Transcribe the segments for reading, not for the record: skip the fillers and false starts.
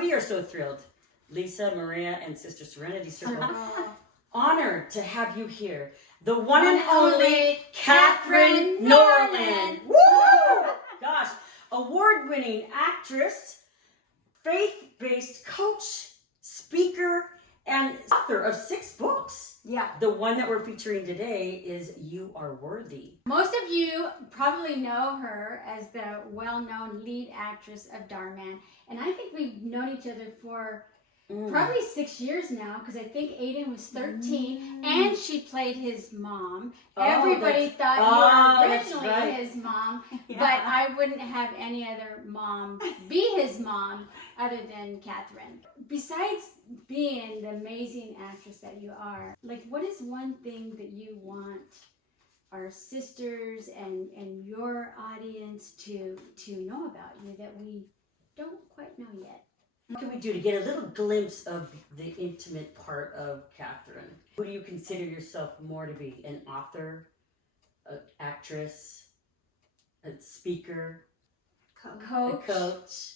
we are so thrilled, Lisa, Maria, and Sister Serenity Circle, honored to have you here. The one and only Katherine Norland. Woo! Gosh, award-winning actress, faith-based coach, speaker, and author of 6 books. Yeah. The one that we're featuring today is You Are Worthy. Most of you probably know her as the well-known lead actress of Darman. And I think we've known each other for probably 6 years now, because I think Aiden was 13 and she played his mom. Everybody thought you were originally his mom, but I wouldn't have any other mom be his mom other than Katherine. Besides being the amazing actress that you are, like, what is one thing that you want our sisters and your audience to know about you that we don't quite know yet? What can we do to get a little glimpse of the intimate part of Katherine? Who do you consider yourself more to be? An author, an actress, a speaker, a coach,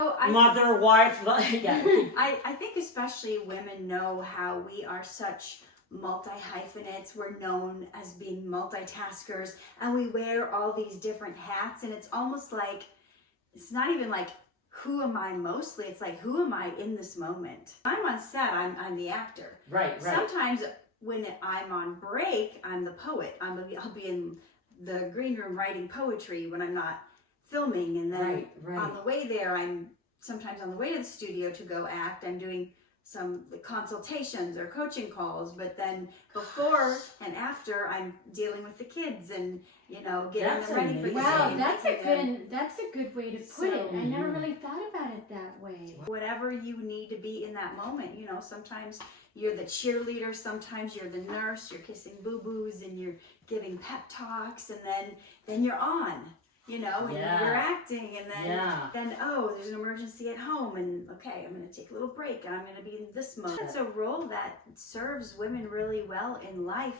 mother, wife? Yeah. I think especially women know how we are such multi-hyphenates. We're known as being multitaskers, and we wear all these different hats, and it's almost like, it's not even like, who am I mostly? It's like, who am I in this moment? I'm on set, I'm the actor. Right. Sometimes when I'm on break, I'm the poet. I'll be in the green room writing poetry when I'm not filming. And then on the way there, I'm sometimes on the way to the studio to go act. I'm doing some consultations or coaching calls, but then before and after, I'm dealing with the kids and, you know, getting them ready for the Wow, day. that's a good way to put it. I never really thought about it that way. Whatever you need to be in that moment, you know, sometimes you're the cheerleader, sometimes you're the nurse, you're kissing boo-boos and you're giving pep talks, and then you're on. You know, and you're acting, and then oh, there's an emergency at home, and okay, I'm going to take a little break, and I'm going to be in this mode. It's a role that serves women really well in life,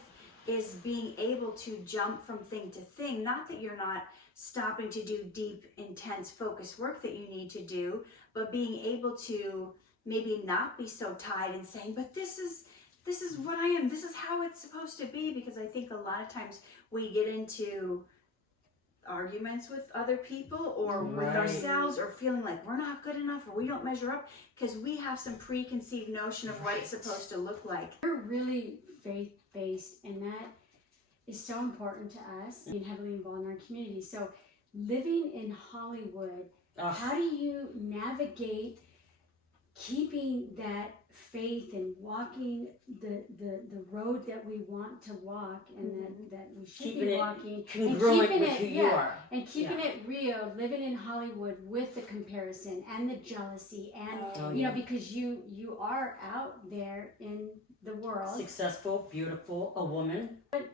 is being able to jump from thing to thing. Not that you're not stopping to do deep, intense, focused work that you need to do, but being able to maybe not be so tied and saying, but this is what I am, this is how it's supposed to be, because I think a lot of times we get into arguments with other people or with ourselves, or feeling like we're not good enough or we don't measure up because we have some preconceived notion of what it's supposed to look like. We're really faith-based, and that is so important to us, being heavily involved in our community. So living in Hollywood, how do you navigate keeping that faith and walking the road that we want to walk, and that we should be walking, and keeping it who you are, and keeping it real, living in Hollywood with the comparison and the jealousy, and you know, because you are out there in the world, successful, beautiful, a woman. What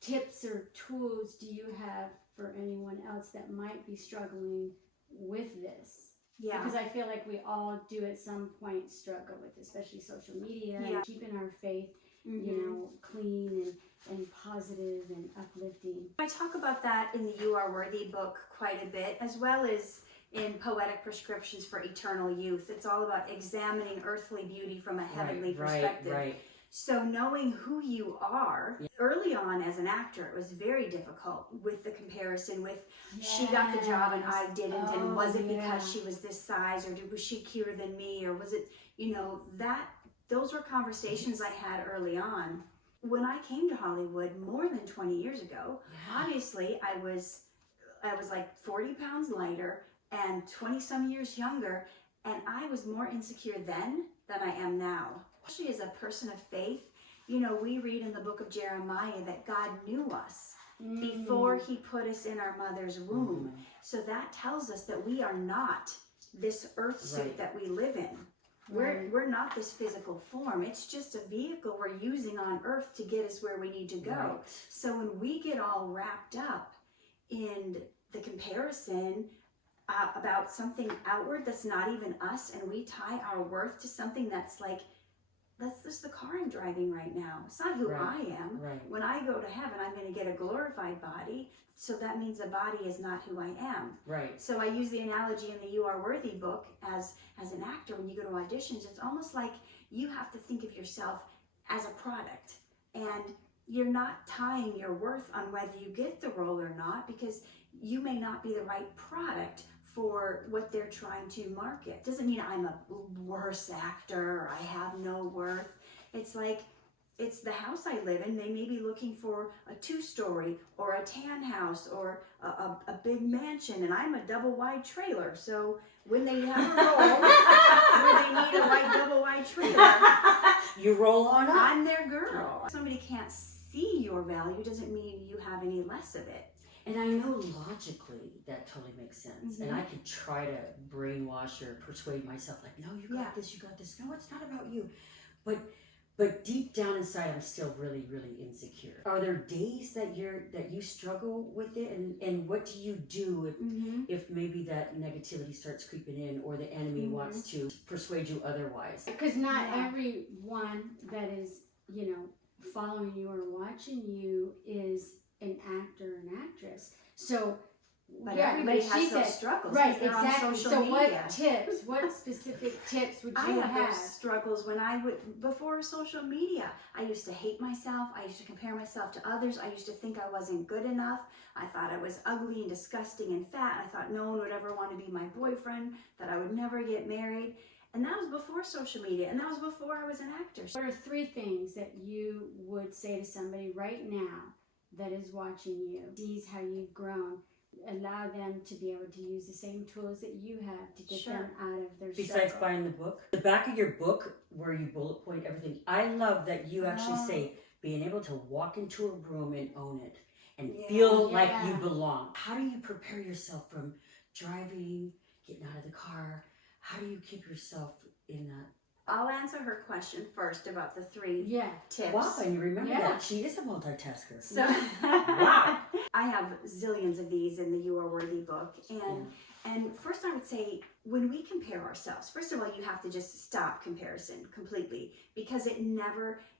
tips or tools do you have for anyone else that might be struggling with this? Yeah. Because I feel like we all do at some point struggle with, especially social media, and keeping our faith, you know, clean and positive and uplifting. I talk about that in the You Are Worthy book quite a bit, as well as in Poetic Prescriptions for Eternal Youth. It's all about examining earthly beauty from a heavenly perspective. So knowing who you are, early on as an actor, it was very difficult with the comparison with she got the job and I didn't, and was it because she was this size, or was she cuter than me, or was it, you know, those were conversations I had early on. When I came to Hollywood more than 20 years ago, obviously I was like 40 pounds lighter and 20 some years younger, and I was more insecure then than I am now. Especially as a person of faith, you know, we read in the book of Jeremiah that God knew us before he put us in our mother's womb. So that tells us that we are not this earth suit that we live in. We're not this physical form. It's just a vehicle we're using on earth to get us where we need to go. So when we get all wrapped up in the comparison about something outward that's not even us, and we tie our worth to something that's like that's just the car I'm driving right now. It's not who I am. Right. When I go to heaven, I'm going to get a glorified body. So that means the body is not who I am. Right. So I use the analogy in the You Are Worthy book as an actor. When you go to auditions, it's almost like you have to think of yourself as a product. And you're not tying your worth on whether you get the role or not, because you may not be the right product for what they're trying to market. Doesn't mean I'm a worse actor or I have no worth. It's like, it's the house I live in. They may be looking for a 2-story or a tan house or a big mansion, and I'm a double wide trailer. So when they have a role where they need a white double wide trailer, you roll on up. I'm their girl. Somebody can't see your value doesn't mean you have any less of it. And I know logically that totally makes sense. And I could try to brainwash or persuade myself, like, no, you got this, you got this. No, it's not about you. But deep down inside, I'm still really, really insecure. Are there days that you struggle with it? And what do you do if maybe that negativity starts creeping in, or the enemy wants to persuade you otherwise? Because not everyone that is, following you or watching you is an actor or an actress. So, but everybody has those struggles. Right, exactly. So media. what specific tips would you I have those struggles when before social media. I used to hate myself. I used to compare myself to others. I used to think I wasn't good enough. I thought I was ugly and disgusting and fat. I thought no one would ever want to be my boyfriend, that I would never get married. And that was before social media, and that was before I was an actor. What are 3 things that you would say to somebody right now that is watching you, sees how you've grown, allow them to be able to use the same tools that you have to get them out of their Besides buying the book, the back of your book where you bullet point everything, I love that you actually say being able to walk into a room and own it and feel like you belong. How do you prepare yourself from driving, getting out of the car? How do you keep yourself in that? I'll answer her question first about the 3 tips. Wow, and you remember that she is a multitasker. So, wow. I have zillions of these in the You Are Worthy book. And first I would say, when we compare ourselves, first of all, you have to just stop comparison completely, because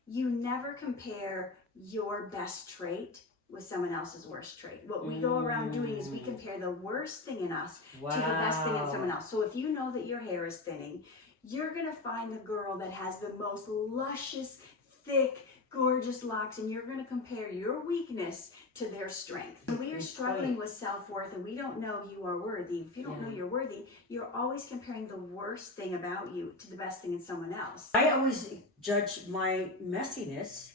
you never compare your best trait with someone else's worst trait. What we go around doing is we compare the worst thing in us to the best thing in someone else. So if you know that your hair is thinning, you're going to find the girl that has the most luscious, thick, gorgeous locks, and you're going to compare your weakness to their strength. When we are struggling with self-worth and we don't know you are worthy, if you don't know you're worthy, you're always comparing the worst thing about you to the best thing in someone else. I always judge my messiness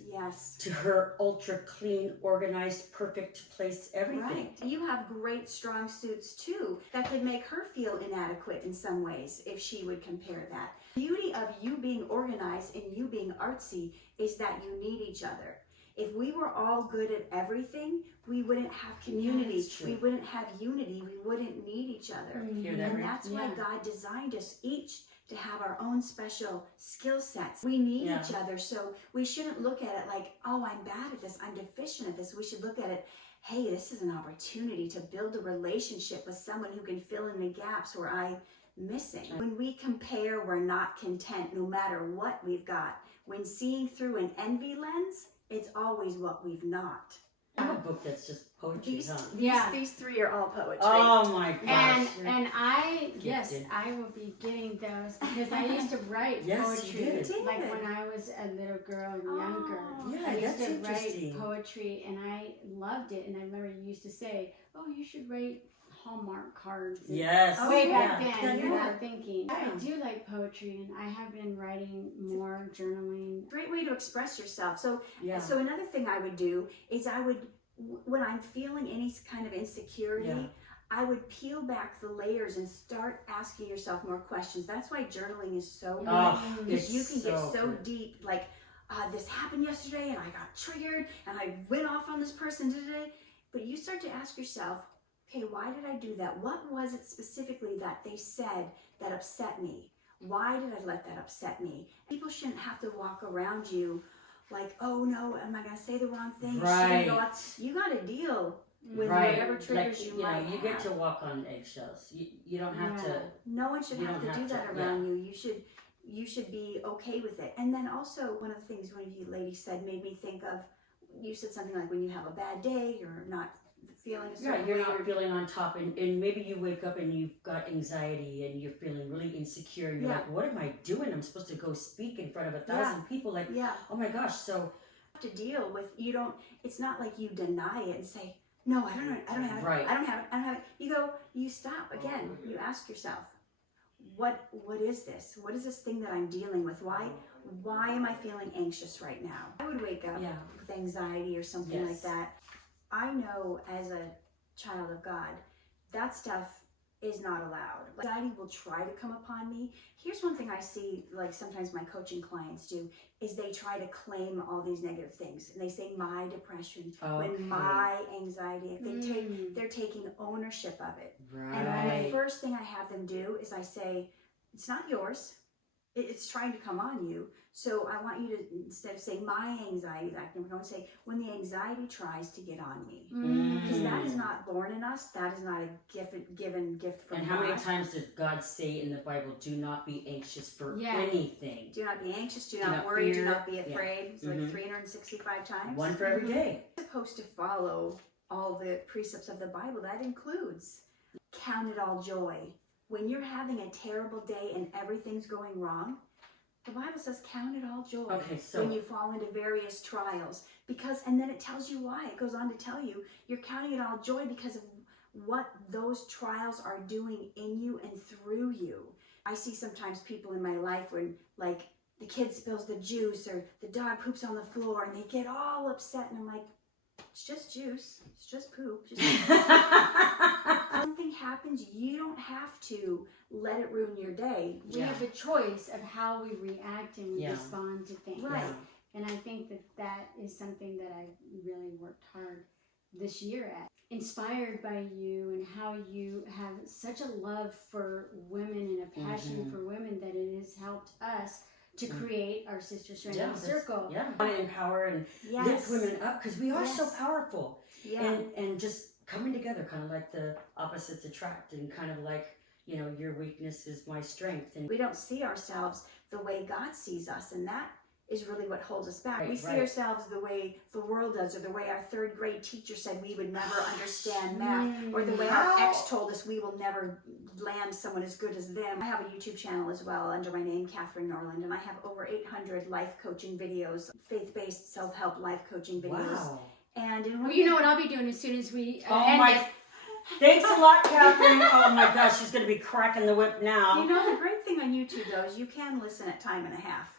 to her ultra clean, organized, perfect place, everything. Right. You have great strong suits too that could make her feel inadequate in some ways if she would compare that. The beauty of you being organized and you being artsy is that you need each other. If we were all good at everything, we wouldn't have community, we wouldn't have unity, we wouldn't need each other. And that's why God designed us each to have our own special skill sets. We need each other, so we shouldn't look at it like, oh, I'm bad at this, I'm deficient at this. We should look at it, hey, this is an opportunity to build a relationship with someone who can fill in the gaps where I'm missing. When we compare, we're not content no matter what we've got. When seeing through an envy lens, it's always what we've not. I have a book that's just poetry. These 3 are all poetry. Oh my gosh. And I will be getting those because I used to write poetry like when I was a little girl and younger. Yeah, I used that's to write interesting. poetry and I loved it. And I remember you used to say, oh, you should write Hallmark cards. Way back then, you're not thinking. I do like poetry, and I have been writing more, journaling. Great way to express yourself. So another thing I would do is when I'm feeling any kind of insecurity, I would peel back the layers and start asking yourself more questions. That's why journaling is so good, because you can get so deep, like, this happened yesterday, and I got triggered, and I went off on this person today. But you start to ask yourself, okay, why did I do that? What was it specifically that they said that upset me? Why did I let that upset me? People shouldn't have to walk around you like, oh no, am I going to say the wrong thing? Right. You got to deal with whatever triggers you might have. You get to walk on eggshells. You don't have to. No one should have to do that around you. You should you should be okay with it. And then also, one of the things one of you ladies said made me think of, you said something like when you have a bad day, you're not feeling a certain you're way, not feeling on top, and maybe you wake up and you've got anxiety and you're feeling really insecure, and you're like, what am I doing? I'm supposed to go speak in front of 1,000 people, like, oh my gosh. So to deal with, you don't, it's not like you deny it and say, no, I don't have it. You stop again, you ask yourself, what is this? What is this thing that I'm dealing with? Why am I feeling anxious right now? I would wake up with anxiety or something like that. I know as a child of God, that stuff is not allowed. Anxiety will try to come upon me. Here's one thing I see, like sometimes my coaching clients do, is they try to claim all these negative things. And they say, my depression, when my anxiety, they're taking ownership of it. And the first thing I have them do is I say, it's not yours. It's trying to come on you. So I want you to, instead of saying my anxiety, I'm going to say, when the anxiety tries to get on me. Because that is not born in us. That is not a given gift from God. And how many times does God say in the Bible, do not be anxious for anything? Do not be anxious, do not worry, do not be afraid. It's like 365 times. One for every day. You're supposed to follow all the precepts of the Bible. That includes count it all joy. When you're having a terrible day and everything's going wrong, the Bible says count it all joy when you fall into various trials. And then it tells you why. It goes on to tell you, you're counting it all joy because of what those trials are doing in you and through you. I see sometimes people in my life when, like, the kid spills the juice or the dog poops on the floor and they get all upset, and I'm like, it's just juice. It's just poop. Something happens, you don't have to let it ruin your day. We have a choice of how we react and we respond to things. Right. And I think that is something that I really worked hard this year at. Inspired by you and how you have such a love for women and a passion for women that it has helped us to create our Sister Serenity Circle. I want to empower and lift women up because we are so powerful. And just coming together, kind of like the opposites attract, and kind of like, you know, your weakness is my strength. And we don't see ourselves the way God sees us, and that is really what holds us back. We see ourselves the way the world does, or the way our third grade teacher said we would never understand math, or the way our ex told us we will never land someone as good as them. I have a YouTube channel as well under my name, Katherine Norland, and I have over 800 life coaching videos, faith-based self-help life coaching videos. Wow. And you know what I'll be doing as soon as we Thanks a lot, Katherine. Oh my gosh, she's going to be cracking the whip now. You know, the great thing on YouTube, though, is you can listen at time and a half.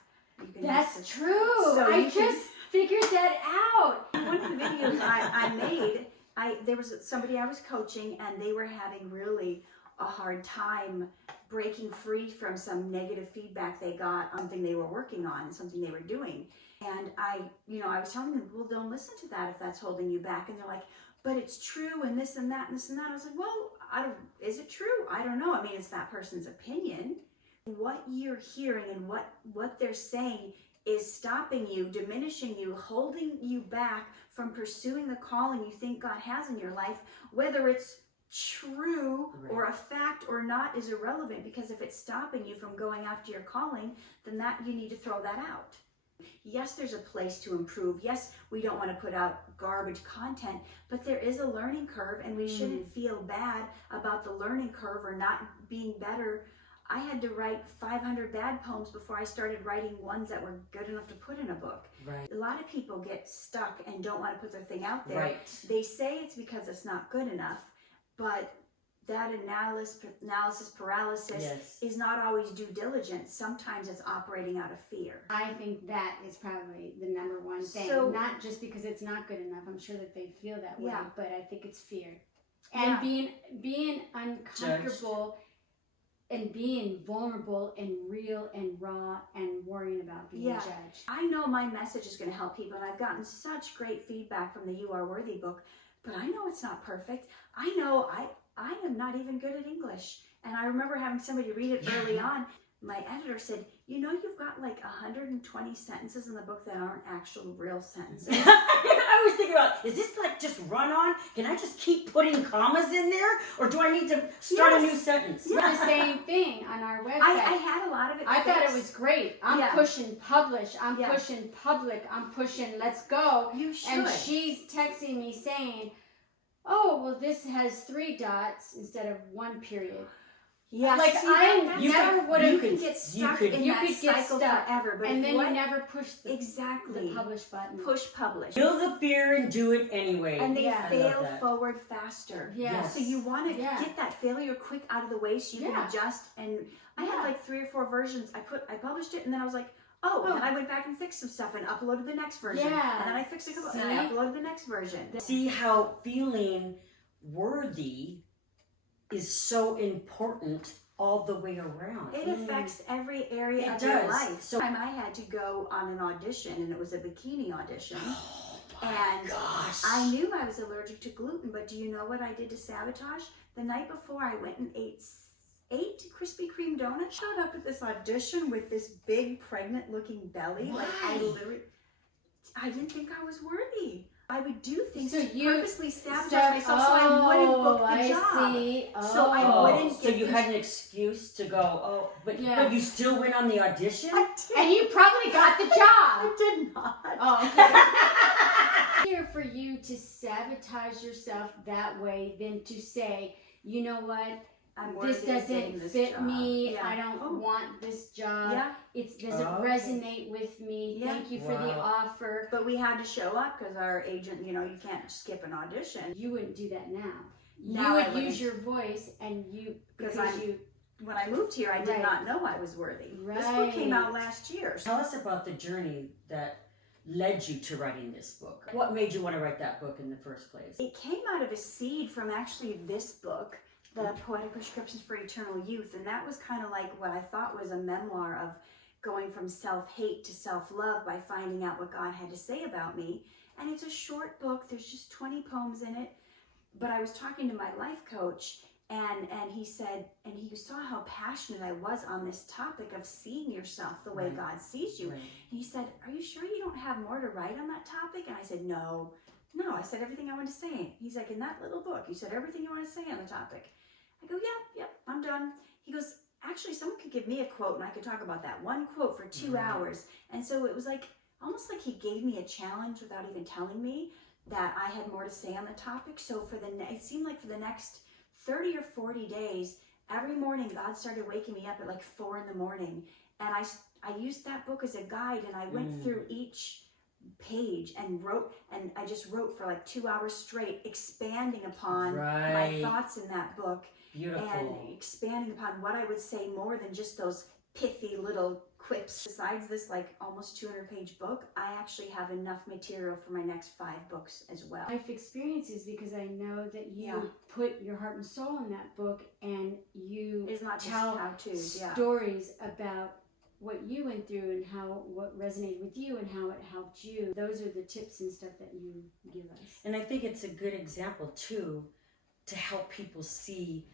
That's true. So I just figured that out. One of the videos I made, there was somebody I was coaching, and they were having really a hard time breaking free from some negative feedback they got on something they were working on and something they were doing. And I was telling them, well, don't listen to that if that's holding you back. And they're like, but it's true, and this and that and this and that. I was like, well, is it true? I don't know. I mean, it's that person's opinion. What you're hearing and what they're saying is stopping you, diminishing you, holding you back from pursuing the calling you think God has in your life. Whether it's true or a fact or not is irrelevant, because if it's stopping you from going after your calling, then that you need to throw that out. Yes, there's a place to improve. Yes, we don't want to put out garbage content, but there is a learning curve, and we shouldn't feel bad about the learning curve or not being better. I had to write 500 bad poems before I started writing ones that were good enough to put in a book. Right. A lot of people get stuck and don't want to put their thing out there. Right. They say it's because it's not good enough, but that analysis paralysis is not always due diligence. Sometimes it's operating out of fear. I think that is probably the number one thing. So, not just because it's not good enough. I'm sure that they feel that way, but I think it's fear. And being uncomfortable and being vulnerable and real and raw and worrying about being judged. I know my message is going to help people, and I've gotten such great feedback from the You Are Worthy book, but I know it's not perfect. I know I am not even good at English. And I remember having somebody read it early on. My editor said, you know, you've got like 120 sentences in the book that aren't actual real sentences. I was thinking about, is this like just run on? Can I just keep putting commas in there? Or do I need to start a new sentence? The same thing on our website. I had a lot of it. I thought it was great. I'm pushing publish. I'm pushing public. I'm pushing let's go. You should. And she's texting me saying, oh, well, this has 3 dots instead of 1 period. Yeah, like I never would have. You can get stuck in that cycle forever, but and then you never push the publish button. Push publish. Feel the fear and do it anyway. And they fail forward faster. Yes. So you want to get that failure quick out of the way so you can adjust. And I had like 3 or 4 versions. I published it and then I was like, and then I went back and fixed some stuff and uploaded the next version. Yeah. And then I fixed a couple and I uploaded the next version. See how feeling worthy is so important all the way around. It affects every area of your life. So I had to go on an audition, and it was a bikini audition. Oh and gosh. I knew I was allergic to gluten, but do you know what I did to sabotage? The night before, I went and ate 8 Krispy Kreme donuts. Showed up at this audition with this big, pregnant-looking belly. Why? Like I didn't think I was worthy. I would do things to you purposely sabotage myself so I wouldn't book the job. See. So I wouldn't So you had an excuse to go, but you still went on the audition? I did. And you probably got the job. I did not. Oh, okay. Here for you to sabotage yourself that way than to say, you know what? This doesn't fit me. Yeah. I don't want this job. Yeah. It doesn't resonate with me. Yeah. Thank you for the offer. But we had to show up because our agent, you can't skip an audition. You wouldn't do that now. Now you would use your voice and when I moved here, I did not know I was worthy. Right. This book came out last year. Tell us about the journey that led you to writing this book. What made you want to write that book in the first place? It came out of a seed from actually this book, The Poetic Prescriptions for Eternal Youth, and that was kind of like what I thought was a memoir of going from self-hate to self-love by finding out what God had to say about me. And it's a short book. There's just 20 poems in it. But I was talking to my life coach, and he said, and he saw how passionate I was on this topic of seeing yourself the way God sees you. Right. And he said, are you sure you don't have more to write on that topic? And I said, no, I said everything I want to say. He's like, in that little book, you said everything you want to say on the topic. I go, yep, I'm done. He goes, actually, someone could give me a quote and I could talk about that one quote for 2 hours. And so it was like, almost like he gave me a challenge without even telling me that I had more to say on the topic. So it seemed like for the next 30 or 40 days, every morning God started waking me up at like 4 a.m. And I used that book as a guide, and I went through each page and I just wrote for like 2 hours straight, expanding upon my thoughts in that book. Beautiful. And expanding upon what I would say more than just those pithy little quips. Besides this like almost 200-page book, I actually have enough material for my next 5 books as well. Life experiences, because I know that you put your heart and soul in that book, and you it's not tell stories about what you went through and what resonated with you and how it helped you. Those are the tips and stuff that you give us. And I think it's a good example too to help people see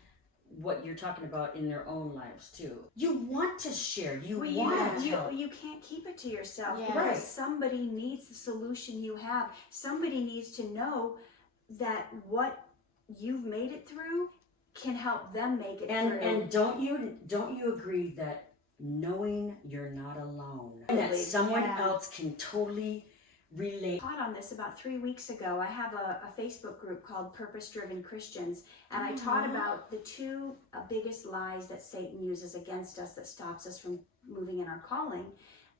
what you're talking about in their own lives too. You want to share. You can't keep it to yourself because somebody needs the solution you have. Somebody needs to know that what you've made it through can help them make it through. And don't you agree that knowing you're not alone and that someone else can totally relate. I taught on this about 3 weeks ago. I have a Facebook group called Purpose Driven Christians, and I taught about the 2 biggest lies that Satan uses against us that stops us from moving in our calling.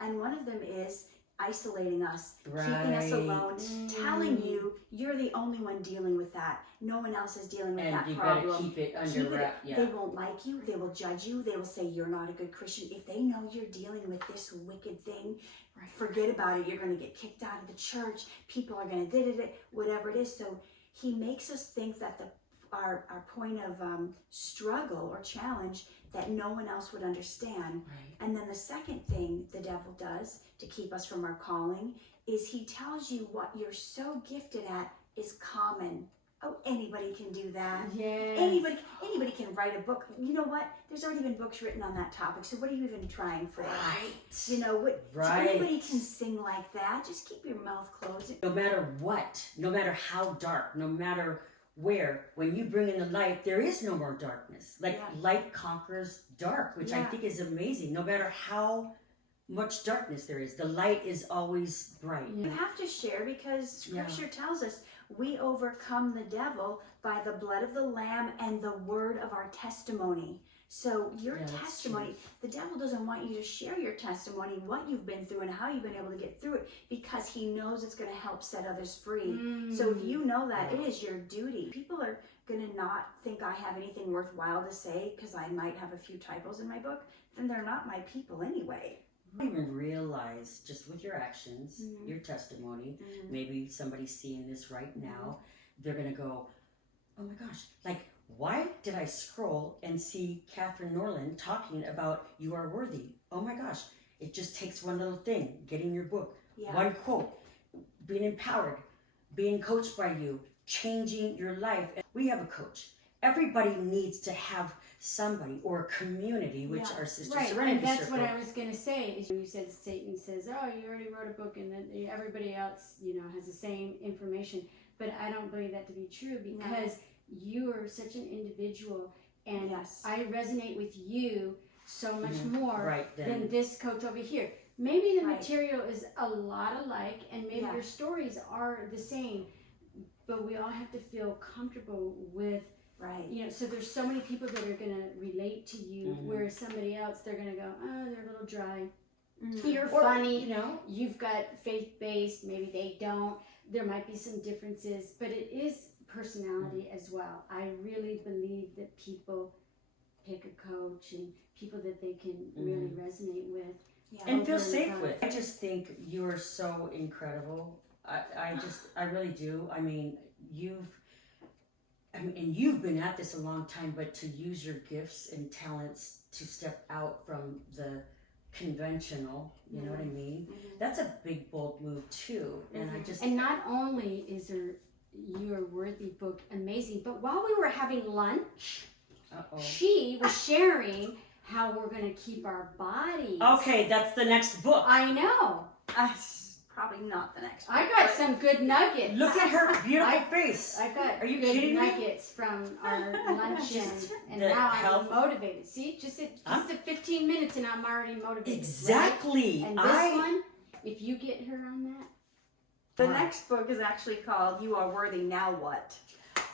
And one of them is isolating us, keeping us alone, telling you you're the only one dealing with that. No one else is dealing with that problem. And you better keep it under wrap. Yeah. They won't like you. They will judge you. They will say you're not a good Christian. If they know you're dealing with this wicked thing, forget about it. You're going to get kicked out of the church. People are going to whatever it is. So he makes us think that our point of struggle or challenge that no one else would understand. Right. And then the second thing the devil does to keep us from our calling is he tells you what you're so gifted at is common. Oh, anybody can do that. Yes. Anybody can write a book. You know what? There's already been books written on that topic. So what are you even trying for? Right. You know what? So anybody can sing like that. Just keep your mouth closed. No matter what, no matter how dark, no matter where when you bring in the light, there is no more darkness. Like light conquers dark, which I think is amazing. No matter how much darkness there is, the light is always bright. You have to share because Scripture tells us we overcome the devil by the blood of the Lamb and the word of our testimony. So your testimony, the devil doesn't want you to share your testimony, what you've been through and how you've been able to get through it, because he knows it's going to help set others free. So if you know that, it is your duty. People are going to not think I have anything worthwhile to say because I might have a few typos in my book, then they're not my people anyway. I even realize just with your actions, your testimony, maybe somebody's seeing this right now, they're going to go, oh my gosh, like, why did I scroll and see Katherine Norland talking about you are worthy? Oh my gosh, it just takes one little thing, getting your book, one quote, being empowered, being coached by you, changing your life. We have a coach. Everybody needs to have somebody or a community, which our Sister Serenity and that's Circle. what I was going to say. Is you said Satan says, oh, you already wrote a book and then everybody else, has the same information. But I don't believe that to be true because you are such an individual and I resonate with you so much more than this coach over here. Maybe the material is a lot alike and maybe your stories are the same, but we all have to feel comfortable with so there's so many people that are going to relate to you, whereas somebody else, they're going to go, oh, they're a little dry. You're funny, you've got faith-based, maybe they don't. There might be some differences, but it is personality as well. I really believe that people pick a coach and people that they can really resonate with. And feel safe with. I just think you are so incredible. I really do. I mean, and you've been at this a long time, but to use your gifts and talents to step out from the conventional, you know what I mean? That's a big, bold move too. And not only is your worthy book amazing, but while we were having lunch, she was sharing how we're going to keep our bodies. Okay, that's the next book. I know. Probably not the next one. I got some good nuggets. Look at her beautiful face. I got Are you good kidding nuggets from our luncheon, and now I'm motivated. See, just 15 minutes and I'm already motivated. Exactly. Right? And this one, if you get her on that. The next book is actually called You Are Worthy, Now What?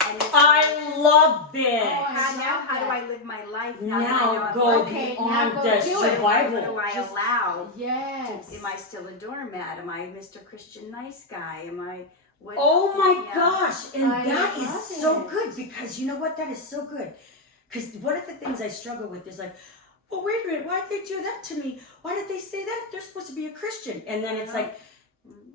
I love it. How do I live my life? Now go beyond the survival. What do I allow? Yes. Am I still a doormat? Am I Mr. Christian Nice Guy? Am I... Oh my gosh. And that is so good because you know what? That is so good. Because one of the things I struggle with is like, well, wait a minute. Why did they do that to me? Why did they say that? They're supposed to be a Christian. And then it's like,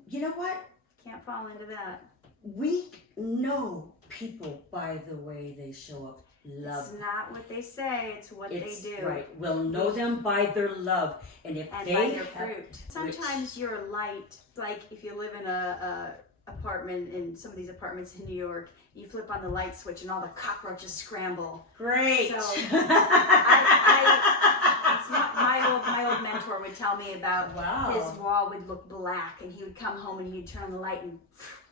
you know what? Can't fall into that. We know people by the way they show up. Love. It's not what they say, it's what they do. Right. We'll know them by their love. And if they by their fruit. Sometimes your light, like if you live in a apartment, in some of these apartments in New York, you flip on the light switch and all the cockroaches scramble. Great. So it's not, my old mentor would tell me about his wall would look black and he would come home and he'd turn on the light and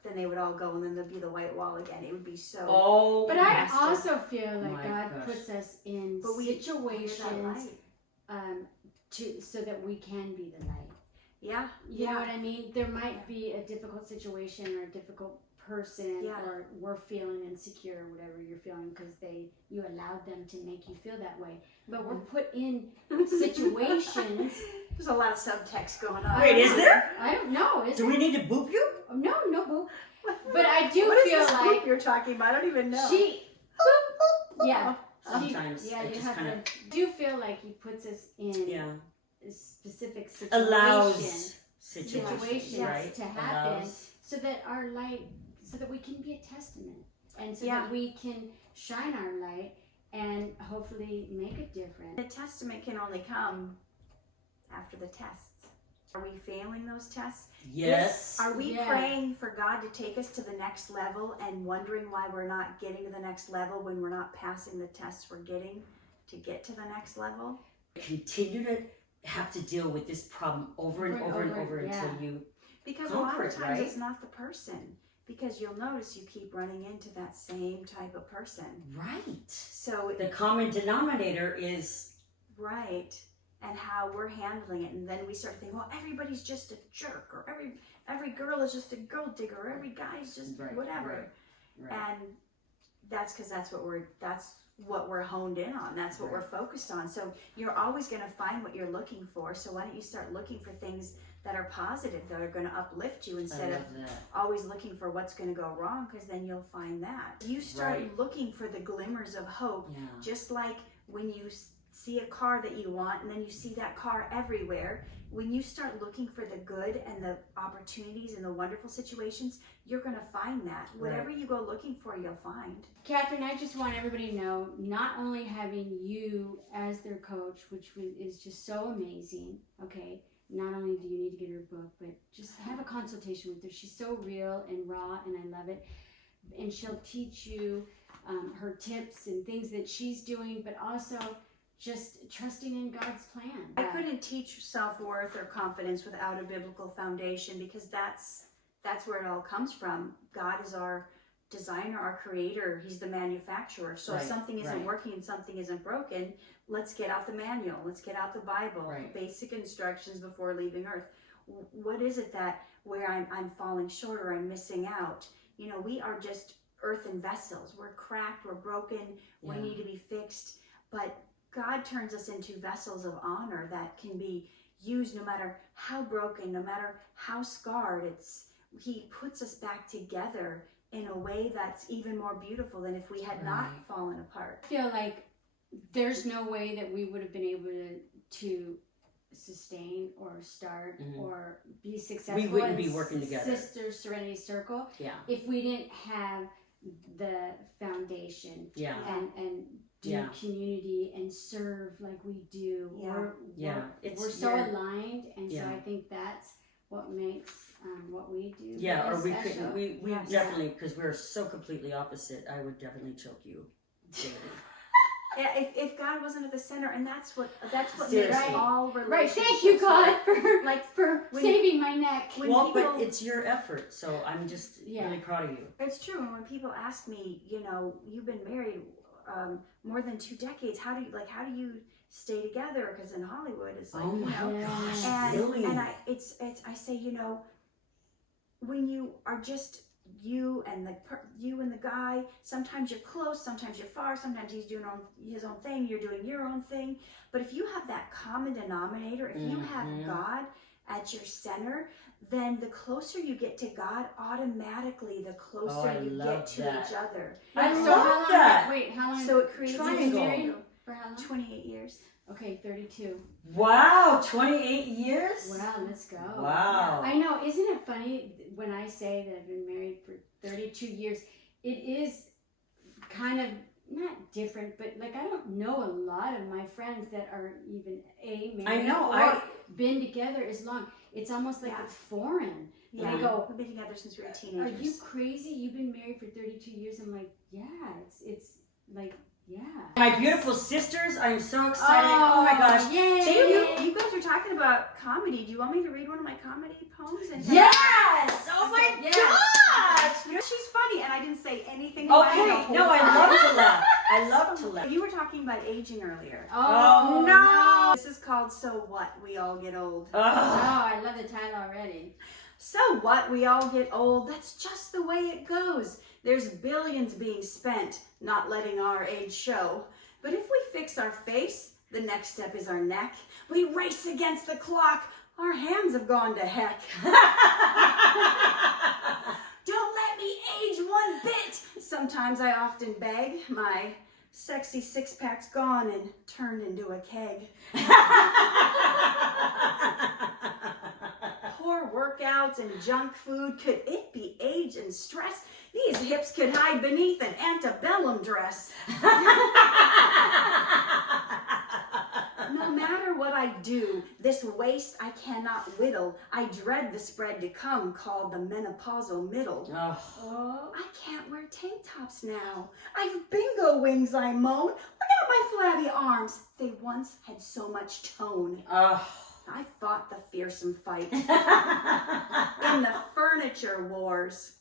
then they would all go and then there'd be the white wall again. It would be so But I also feel like God puts us in situations so that we can be the light. Yeah. You know what I mean? There might be a difficult situation or a difficult person or we're feeling insecure or whatever you're feeling because you allowed them to make you feel that way. But we're put in situations. There's a lot of subtext going on. Wait, is there? I don't know. Do we need to boop you? No boop. But I do what feel is this like boop you're talking about. I don't even know. Yeah. Sometimes you just have kind of do feel like he puts us in specific situations. Allows situations right? to happen so that our light, so that we can be a testament, and so that we can shine our light and hopefully make a difference. The testament can only come after the tests. Are we failing those tests? Yes. Are we praying for God to take us to the next level and wondering why we're not getting to the next level when we're not passing the tests we're getting to get to the next level? Continue to have to deal with this problem over and over until you Because a lot of times it's not the person. because you'll notice you keep running into that same type of person. Right. So the common denominator is right, and how we're handling it, and then we start thinking, well, everybody's just a jerk, or every girl is just a gold digger, or every guy's just whatever. Right. And that's because that's what we're honed in on. That's what we're focused on. So you're always going to find what you're looking for. So why don't you start looking for things that are positive, that are going to uplift you, instead of always looking for what's going to go wrong, because then you'll find that. You start looking for the glimmers of hope, just like when you see a car that you want and then you see that car everywhere. When you start looking for the good and the opportunities and the wonderful situations, you're going to find that. Whatever you go looking for, you'll find. Katherine, I just want everybody to know, not only having you as their coach, which is just so amazing, okay, not only do you need to get her book, but just have a consultation with her. She's so real and raw, and I love it. And she'll teach you her tips and things that she's doing, but also just trusting in God's plan. I couldn't teach self-worth or confidence without a biblical foundation, because that's where it all comes from. God is our designer, our creator. He's the manufacturer. So if something isn't working and something isn't broken, let's get out the manual. Let's get out the Bible. Basic instructions before leaving earth. What is it that where I'm falling short or I'm missing out? You know, we are just earthen vessels. We're cracked. We're broken. We need to be fixed. But God turns us into vessels of honor that can be used no matter how broken, no matter how scarred. He puts us back together in a way that's even more beautiful than if we had not fallen apart. I feel like there's no way that we would have been able to sustain or start or be successful. We wouldn't be working together. Sister Serenity Circle. Yeah. If we didn't have the foundation. Yeah. And do community and serve like we do. We're so aligned, and so I think that's what makes what we do. Yeah, or we special. couldn't. We definitely, because we're so completely opposite. I would definitely choke you. Yeah, if God wasn't at the center, and that's what Seriously. makes all relationships. Right, thank you, God, for when- saving my neck. Well, but it's your effort, so I'm just really proud of you. It's true, and when people ask me, you know, you've been married more than 2 decades. How do you stay together? Because in Hollywood, it's like, oh my gosh, really? And I say, you know, when you are just you and the guy, sometimes you're close, sometimes you're far, sometimes he's doing his own thing, you're doing your own thing. But if you have that common denominator, if you have God at your center, then the closer you get to God, automatically the closer you get to each other. I love that. Wait, how long? So it creates married for how long? 28 years. Okay, 32. Wow, 28 years? Wow, let's go. Wow. I know, isn't it funny when I say that I've been married for 32 years? It is kind of not different, but like I don't know a lot of my friends that are even married. I know. Or been together as long. It's almost like it's foreign. Yeah, they go, we've been together since we were teenagers. Are you crazy? You've been married for 32 years? I'm like, yeah, it's like, yeah. My beautiful sisters, I'm so excited. Oh my gosh. Yay! You guys are talking about comedy. Do you want me to read one of my comedy poems? Yes! Oh my gosh! She's funny, and I didn't say anything about it. Okay, no, I love to laugh. I love to laugh. You were talking about aging earlier. Oh, no! This is called So What? We All Get Old. Oh, I love the title already. So what? We all get old. That's just the way it goes. There's billions being spent not letting our age show. But if we fix our face, the next step is our neck. We race against the clock. Our hands have gone to heck. Don't let me age one bit. Sometimes I often beg. My sexy six-pack's gone and turned into a keg. Poor workouts and junk food. Could it be age and stress? These hips could hide beneath an antebellum dress. No matter what I do, this waist I cannot whittle. I dread the spread to come, called the menopausal middle. Oh. I can't wear tank tops now. I've bingo wings, I moan. Look at my flabby arms. They once had so much tone. I fought the fearsome fight in the furniture wars.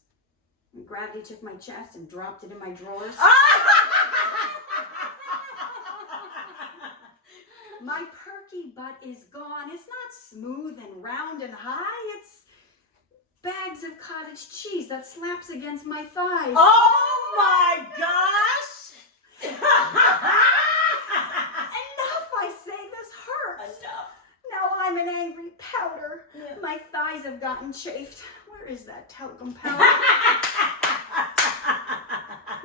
And gravity took my chest and dropped it in my drawers. My perky butt is gone. It's not smooth and round and high. It's bags of cottage cheese that slaps against my thighs. Oh my gosh! Enough, I say, this hurts. Enough. Now I'm an angry powder. Yeah. My thighs have gotten chafed. Where is that talcum powder?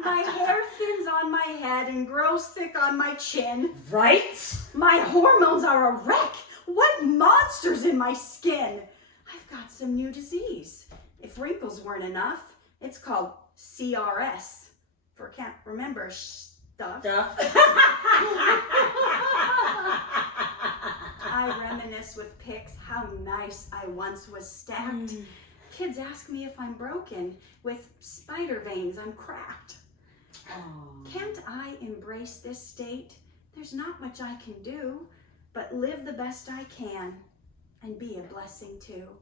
My hair thins on my head and grows thick on my chin. Right? My hormones are a wreck. What monsters in my skin? I've got some new disease. If wrinkles weren't enough, it's called CRS. For can't remember stuff. I reminisce with pics how nice I once was stacked. Kids ask me if I'm broken. With spider veins, I'm cracked. Oh. Can't I embrace this state? There's not much I can do, but live the best I can and be a blessing too.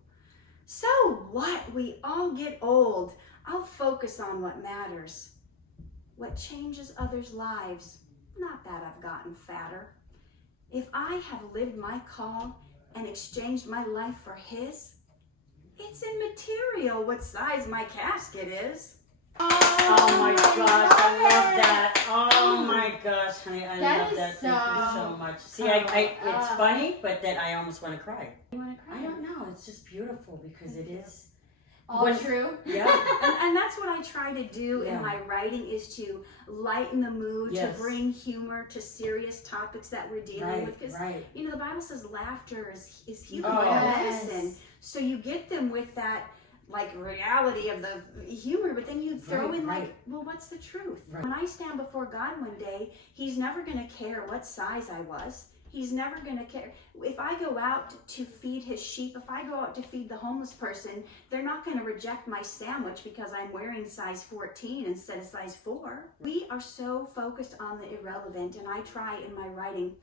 So what? We all get old. I'll focus on what matters. What changes others' lives, not that I've gotten fatter. If I have lived my call and exchanged my life for his, it's immaterial what size my casket is. Oh my gosh, I love that. Oh my gosh, honey, I love is that. Thank you so much. See, it's funny, but then I almost want to cry. You want to cry? I don't know. It's just beautiful because it is all true. Yeah. And that's what I try to do in my writing, is to lighten the mood, to bring humor to serious topics that we're dealing with. Because, you know, the Bible says laughter is healing medicine. So you get them with that, like, reality of the humor, but then you throw in like, well, what's the truth? When I stand before God one day, he's never going to care what size I was. He's never going to care. If I go out to feed his sheep, if I go out to feed the homeless person, they're not going to reject my sandwich because I'm wearing size 14 instead of size 4. We are so focused on the irrelevant, and I try in my writing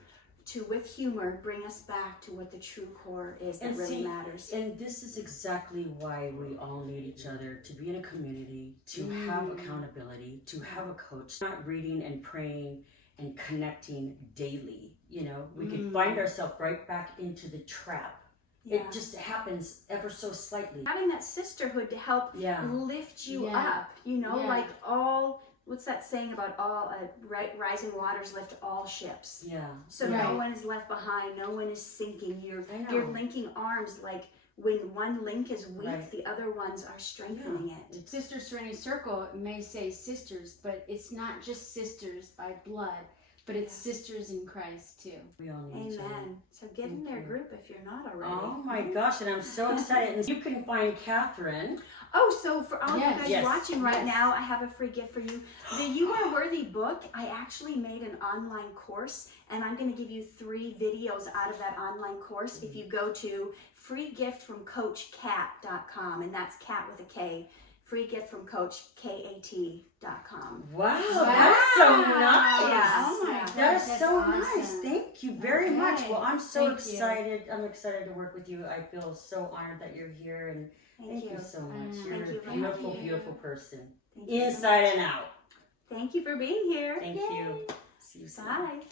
to, with humor, bring us back to what the true core is that really matters. And this is exactly why we all need each other, to be in a community, to have accountability, to have a coach. Not reading and praying and connecting daily. You know, we could find ourselves right back into the trap. It just happens ever so slightly. Having that sisterhood to help lift you up, you know, like all, what's that saying about all, rising waters lift all ships. Yeah. So no one is left behind, no one is sinking. You're linking arms, like when one link is weak, the other ones are strengthening it. Sister Serenity Circle may say sisters, but it's not just sisters by blood, but it's sisters in Christ too. We all need each other. Amen. So get in their group if you're not already. Oh my gosh, and I'm so excited. And you can find Katherine. Oh, so for all you guys watching right now, I have a free gift for you. The You Are Worthy book, I actually made an online course, and I'm going to give you 3 videos out of that online course if you go to freegiftfromcoachkat.com, and that's cat with a K. freegiftfromcoachkat.com. Wow, that's so nice. Yeah. Oh my gosh, That's so awesome. nice. Thank you very much. Well, I'm so excited. I'm excited to work with you. I feel so honored that you're here, and thank you so much. You're Thank you. a beautiful, beautiful person. Thank you Inside and out. Thank you for being here. Thank you. See you soon. Bye.